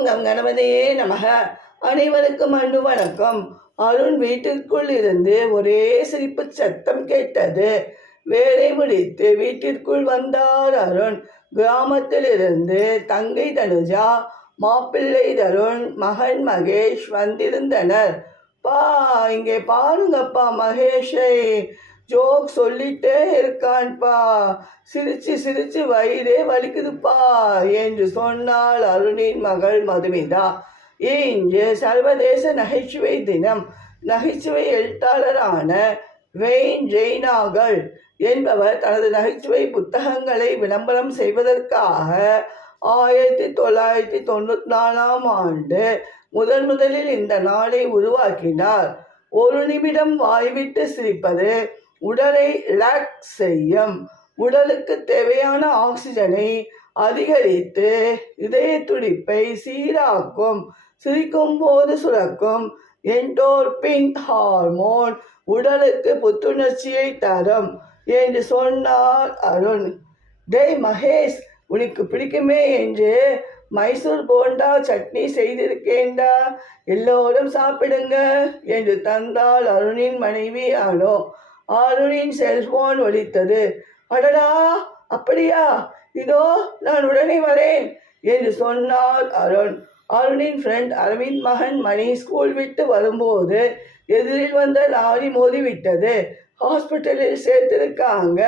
ஓம் நம் கணபதியே நமக. அனைவருக்கும் அன்பு வணக்கம். அருண் வீட்டிற்குள் இருந்து ஒரே சிரிப்பு சத்தம் கேட்டது. வேலை முடித்து வீட்டிற்குள் வந்தார் அருண். கிராமத்தில் இருந்து தங்கை தனுஜா, மாப்பிள்ளை தருண், மகன் மகேஷ் வந்திருந்தனர். பா, இங்கே பாருங்கப்பா, மகேஷை ஜோக் சொல்லிட்டே இருக்கான்பா, சிரிச்சு சிரிச்சு வயிறே வலிக்குதுப்பா என்று சொன்னாள் அருணின் மகள் மதுமிதா. இன்று சர்வதேச நகைச்சுவை தினம். நகைச்சுவை எழுத்தாளரான வெயின் ஜெய்னாகல் என்பவர் தனது நகைச்சுவை புத்தகங்களை விளம்பரம் செய்வதற்காக 1994 ஆண்டு முதலில் இந்த நாளை உருவாக்கினார். ஒரு நிமிடம் வாய்விட்டு சிரிப்பது உடலை ரிலாக்ஸ் செய்யும், உடலுக்கு தேவையான ஆக்சிஜனை அதிகரித்து இதய துடிப்பை சீராக்கும், சிரிக்கும் போது சுரக்கும் என்டோர்பின் ஹார்மோன் உடலுக்கு புத்துணர்ச்சியை தரும் என்று சொன்னார் அருண். டேய் மகேஷ், உனக்கு பிடிக்குமே என்று மைசூர் போண்டா சட்னி செய்திருக்கேண்டா, எல்லோரும் சாப்பிடுங்க என்று தந்தாள் அருணின் மனைவி அனு. அருணின் செல்போன் ஒலித்தது. அடடா, அப்படியா, இதோ நான் உடனே வரேன் என்று சொன்னார் அருண். அருணின் ஃப்ரெண்ட் அரவிந்த் மகன் மணி ஸ்கூல் விட்டு வரும்போது எதிரில் வந்த லாரி மோதிவிட்டது. ஹாஸ்பிட்டலில் சேர்த்திருக்காங்க,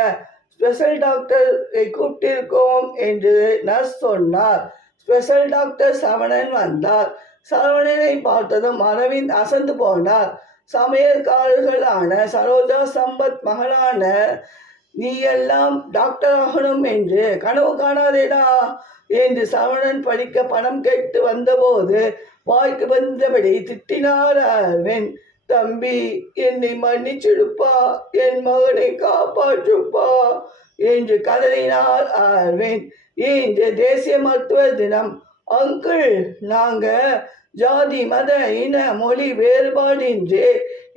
ஸ்பெஷல் டாக்டரை கூப்பிட்டிருக்கோம் என்று நர்ஸ் சொன்னார். ஸ்பெஷல் டாக்டர் சரவணன் வந்தார். சரவணனை பார்த்ததும் அரவிந்த் அசந்து போனார். சமையல்காரர்களான சரோஜா சம்பத் மகளான நீ எல்லாம் டாக்டர் ஆகணும் என்று கனவு காணாதேடா என்று சரவணன் படிக்க பணம் கேட்டு வந்தபோது வாய்க்கு வந்தபடி திட்டினார் அரவிந்த். தம்பி, என்னை மன்னிச்சிடுப்பா, என் மகனை காப்பாற்றுப்பா என்று கதறினார் அரவிந்த். இன்று தேசிய மருத்துவ தினம். அங்கிள், நாங்க ஜாதி மத இன மொழி வேறுபாடின்றி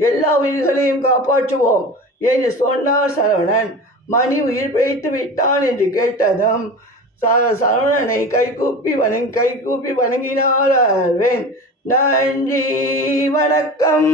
எல்லா உயிர்களையும் காப்பாற்றுவோம் என்று சொன்னார் சரவணன். மணி உயிர் பிழைத்து விட்டான் என்று கேட்டதும் சரவணனை கைகூப்பி வணங்கினார் அரவிந்த். நன்றி, வணக்கம்.